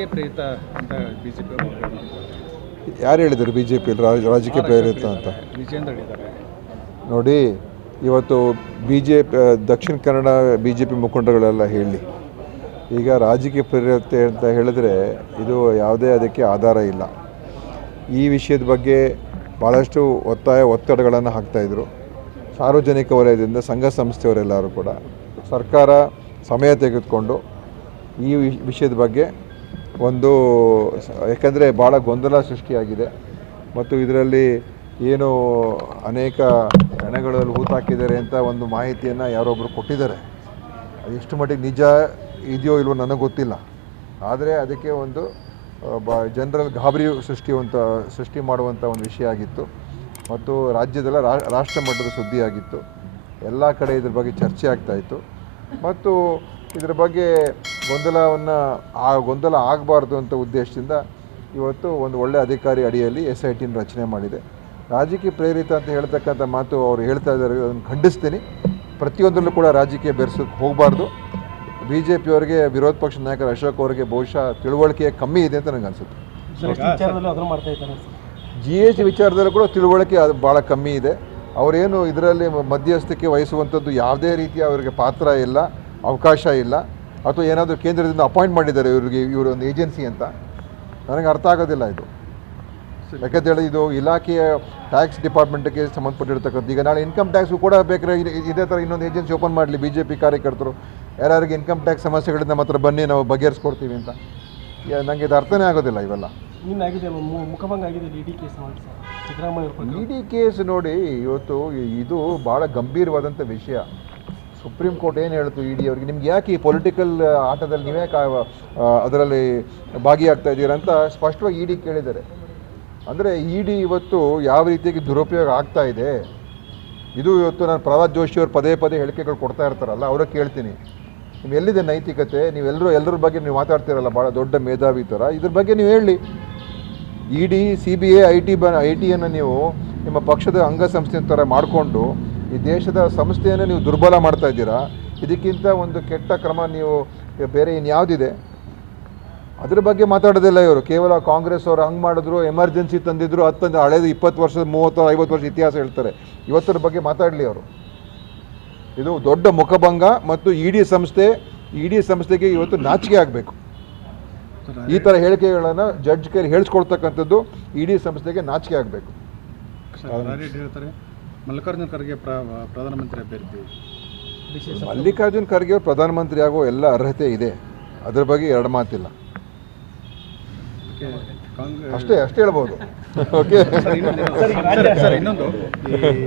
ರಾಜಕೀಯ ಪ್ರೇರಿತ ಅಂತ ಬಿ ಜೆ ಪಿ ಯಾರು ಹೇಳಿದರು ಬಿ ಜೆ ಪಿಯಲ್ಲಿ ರಾಜಕೀಯ ಪ್ರೇರಿತ ಅಂತ? ವಿಜೇಂದ್ರ ಹೇಳಿದ್ದಾರೆ ನೋಡಿ ಇವತ್ತು B J P Dakshina Kannada B J P ಮುಖಂಡಗಳೆಲ್ಲ ಹೇಳಿ ಈಗ ರಾಜಕೀಯ ಪ್ರೇರಿತ ಅಂತ ಹೇಳಿದ್ರೆ ಇದು ಯಾವುದೇ ಅದಕ್ಕೆ ಆಧಾರ ಇಲ್ಲ. ಈ ವಿಷಯದ ಬಗ್ಗೆ ಭಾಳಷ್ಟು ಒತ್ತಾಯ ಒತ್ತಡಗಳನ್ನು ಹಾಕ್ತಾಯಿದ್ರು ಸಾರ್ವಜನಿಕ ವಲಯದಿಂದ ಸಂಘ ಸಂಸ್ಥೆಯವರೆಲ್ಲರೂ ಕೂಡ ಸರ್ಕಾರ ಸಮಯ ತೆಗೆದುಕೊಂಡು ಈ ವಿಷಯದ ಬಗ್ಗೆ ಒಂದು ಏಕೆಂದರೆ ಭಾಳ ಗೊಂದಲ ಸೃಷ್ಟಿಯಾಗಿದೆ. ಮತ್ತು ಇದರಲ್ಲಿ ಏನು ಅನೇಕ ಹೆಣಗಳಲ್ಲಿ ಹೂತಾಕಿದ್ದಾರೆ ಅಂತ ಒಂದು ಮಾಹಿತಿಯನ್ನು ಯಾರೊಬ್ಬರು ಕೊಟ್ಟಿದ್ದಾರೆ. ಎಷ್ಟು ಮಟ್ಟಿಗೆ ನಿಜ ಇದೆಯೋ ಇಲ್ವೋ ನನಗೆ ಗೊತ್ತಿಲ್ಲ. ಆದರೆ ಅದಕ್ಕೆ ಒಂದು ಬ, ಜನರಲ್ ಗಾಬರಿ ಸೃಷ್ಟಿಯುವಂಥ ಸೃಷ್ಟಿ ಮಾಡುವಂಥ ಒಂದು ವಿಷಯ ಆಗಿತ್ತು. ಮತ್ತು ರಾಜ್ಯದಲ್ಲ ರಾಷ್ಟ್ರ ಮಟ್ಟದ ಸುದ್ದಿಯಾಗಿತ್ತು. ಎಲ್ಲ ಕಡೆ ಇದ್ರ ಬಗ್ಗೆ ಚರ್ಚೆ ಆಗ್ತಾಯಿತ್ತು ಮತ್ತು ಇದರ ಬಗ್ಗೆ ಗೊಂದಲವನ್ನು ಆ ಗೊಂದಲ ಆಗಬಾರ್ದು ಅಂತ ಉದ್ದೇಶದಿಂದ ಇವತ್ತು ಒಂದು ಒಳ್ಳೆಯ ಅಧಿಕಾರಿ ಅಡಿಯಲ್ಲಿ ಎಸ್ ಐ ಟಿನ ರಚನೆ ಮಾಡಿದೆ. ರಾಜಕೀಯ ಪ್ರೇರಿತ ಅಂತ ಹೇಳ್ತಕ್ಕಂಥ ಮಾತು ಅವರು ಹೇಳ್ತಾ ಇದ್ದಾರೆ ಅದನ್ನು ಖಂಡಿಸ್ತೀನಿ. ಪ್ರತಿಯೊಂದರಲ್ಲೂ ಕೂಡ ರಾಜಕೀಯ ಬೆರೆಸೋಕ್ಕೆ ಹೋಗಬಾರ್ದು. ಬಿ ಜೆ ಪಿಯವರಿಗೆ ವಿರೋಧ ಪಕ್ಷ ನಾಯಕರ ಅಶೋಕ್ ಅವರಿಗೆ ಬಹುಶಃ ತಿಳುವಳಿಕೆ ಕಮ್ಮಿ ಇದೆ ಅಂತ ನನಗೆ ಅನಿಸುತ್ತೆ. ವಿಚಾರದಲ್ಲೂ ಅದನ್ನು ಮಾಡ್ತಾ ಇದ್ದಾರೆ ಸರ್. ಜಿ ಎಸ್ ವಿಚಾರದಲ್ಲೂ ಕೂಡ ತಿಳುವಳಿಕೆ ಅದು ಭಾಳ ಕಮ್ಮಿ ಇದೆ. ಅವರೇನು ಇದರಲ್ಲಿ ಮಧ್ಯಸ್ಥಿಕೆ ವಹಿಸುವಂಥದ್ದು ಯಾವುದೇ ರೀತಿಯ ಅವರಿಗೆ ಪಾತ್ರ ಇಲ್ಲ ಅವಕಾಶ ಇಲ್ಲ. ಅಥವಾ ಏನಾದರೂ ಕೇಂದ್ರದಿಂದ ಅಪಾಯಿಂಟ್ ಮಾಡಿದ್ದಾರೆ ಇವರಿಗೆ ಇವರೊಂದು ಒಂದು ಏಜೆನ್ಸಿ ಅಂತ. ನನಗೆ ಅರ್ಥ ಆಗೋದಿಲ್ಲ ಇದು. ಯಾಕಂತ ಹೇಳಿ ಇದು ಇಲಾಖೆಯ ಟ್ಯಾಕ್ಸ್ ಡಿಪಾರ್ಟ್ಮೆಂಟ್ಗೆ ಸಂಬಂಧಪಟ್ಟಿರ್ತಕ್ಕಂಥ ಈಗ ನಾಳೆ ಇನ್ಕಮ್ ಟ್ಯಾಕ್ಸ್ ಕೂಡ ಬೇಕಾದ್ರೆ ಇದ್- ಥರ ಇನ್ನೊಂದು ಏಜೆನ್ಸಿ ಓಪನ್ ಮಾಡಲಿ ಬಿ ಜೆ ಪಿ ಕಾರ್ಯಕರ್ತರು. ಯಾರ್ಯಾರಿಗೆ ಇನ್ಕಮ್ ಟ್ಯಾಕ್ಸ್ ಸಮಸ್ಯೆಗಳಿಂದ ಮಾತ್ರ ಬನ್ನಿ ನಾವು ಬಗೆಹರಿಸ್ಕೊಡ್ತೀವಿ ಅಂತ. ನನಗೆ ಇದು ಅರ್ಥನೇ ಆಗೋದಿಲ್ಲ ಇವೆಲ್ಲ. ಇ ಡಿ ಕೇಸ್ ನೋಡಿ ಇವತ್ತು ಇದು ಭಾಳ ಗಂಭೀರವಾದಂಥ ವಿಷಯ. ಸುಪ್ರೀಂ ಕೋರ್ಟ್ ಏನು ಹೇಳ್ತು ಇ ಡಿ ಅವ್ರಿಗೆ? ನಿಮ್ಗೆ ಯಾಕೆ ಈ ಪೊಲಿಟಿಕಲ್ ಆಟದಲ್ಲಿ ನೀವೇ ಅದರಲ್ಲಿ ಭಾಗಿಯಾಗ್ತಾ ಇದ್ದೀರಾ ಅಂತ ಸ್ಪಷ್ಟವಾಗಿ ಇ ಡಿ ಕೇಳಿದ್ದಾರೆ. ಅಂದರೆ ಇ ಡಿ ಇವತ್ತು ಯಾವ ರೀತಿಯಾಗಿ ದುರುಪಯೋಗ ಆಗ್ತಾ ಇದೆ? ಇದು ಇವತ್ತು ನಾನು ಪ್ರಹ್ಲಾದ್ ಜೋಶಿ ಅವ್ರು ಪದೇ ಪದೇ ಹೇಳಿಕೆಗಳು ಕೊಡ್ತಾ ಇರ್ತಾರಲ್ಲ ಅವ್ರಿಗೆ ಕೇಳ್ತೀನಿ. ನೀವು ಎಲ್ಲಿದೆ ನೈತಿಕತೆ? ನೀವೆಲ್ಲರೂ, ಎಲ್ಲರ ಬಗ್ಗೆ ನೀವು ಮಾತಾಡ್ತೀರಲ್ಲ ಭಾಳ ದೊಡ್ಡ ಮೇಧಾವಿ ಥರ. ಇದ್ರ ಬಗ್ಗೆ ನೀವು ಹೇಳಿ. E D, C B A I T ಬ, ಐ ಟಿಯನ್ನು ನೀವು ನಿಮ್ಮ ಪಕ್ಷದ ಅಂಗಸಂಸ್ಥೆ ಥರ ಮಾಡಿಕೊಂಡು ಈ ದೇಶದ ಸಂಸ್ಥೆಯನ್ನು ನೀವು ದುರ್ಬಲ ಮಾಡ್ತಾ ಇದ್ದೀರಾ? ಇದಕ್ಕಿಂತ ಒಂದು ಕೆಟ್ಟ ಕ್ರಮ ನೀವು ಬೇರೆ ಇನ್ಯಾವುದಿದೆ? ಅದ್ರ ಬಗ್ಗೆ ಮಾತಾಡೋದಿಲ್ಲ ಇವರು. ಕೇವಲ ಕಾಂಗ್ರೆಸ್ ಅವರು ಹಂಗೆ ಮಾಡಿದ್ರು, ಎಮರ್ಜೆನ್ಸಿ ತಂದಿದ್ರು, ಹತ್ತಂದು ಹಳೇದು ಇಪ್ಪತ್ತು ವರ್ಷದ, ಮೂವತ್ತು, ಐವತ್ತು ವರ್ಷ ಇತಿಹಾಸ ಹೇಳ್ತಾರೆ. ಇವತ್ತರ ಬಗ್ಗೆ ಮಾತಾಡಲಿ ಅವರು. ಇದು ದೊಡ್ಡ ಮುಖಭಂಗ ಮತ್ತು ಇ ಡಿ ಸಂಸ್ಥೆ ಇ ಡಿ ಸಂಸ್ಥೆಗೆ ಇವತ್ತು ನಾಚಿಕೆ ಆಗಬೇಕು. ಈ ಥರ ಹೇಳಿಕೆಗಳನ್ನು ಜಡ್ಜ್ ಕೈಲಿ ಹೇಳಿಸ್ಕೊಳ್ತಕ್ಕಂಥದ್ದು ಇಡಿ ಸಂಸ್ಥೆಗೆ ನಾಚಿಕೆ ಆಗಬೇಕು. ಮಲ್ಲಿಕಾರ್ಜುನ ಖರ್ಗೆ ಪ್ರ- ಪ್ರಧಾನಮಂತ್ರಿ ಅಭ್ಯರ್ಥಿ. ಮಲ್ಲಿಕಾರ್ಜುನ್ ಖರ್ಗೆ ಅವರು ಪ್ರಧಾನಮಂತ್ರಿ ಆಗೋ ಎಲ್ಲ ಅರ್ಹತೆ ಇದೆ. ಅದ್ರ ಬಗ್ಗೆ ಎರಡು ಮಾತಿಲ್ಲ. ಅಷ್ಟೇ ಅಷ್ಟೇ ಹೇಳ್ಬೋದು. ಓಕೆ ಸರ್ ಇನ್ನೊಂದು. ಈ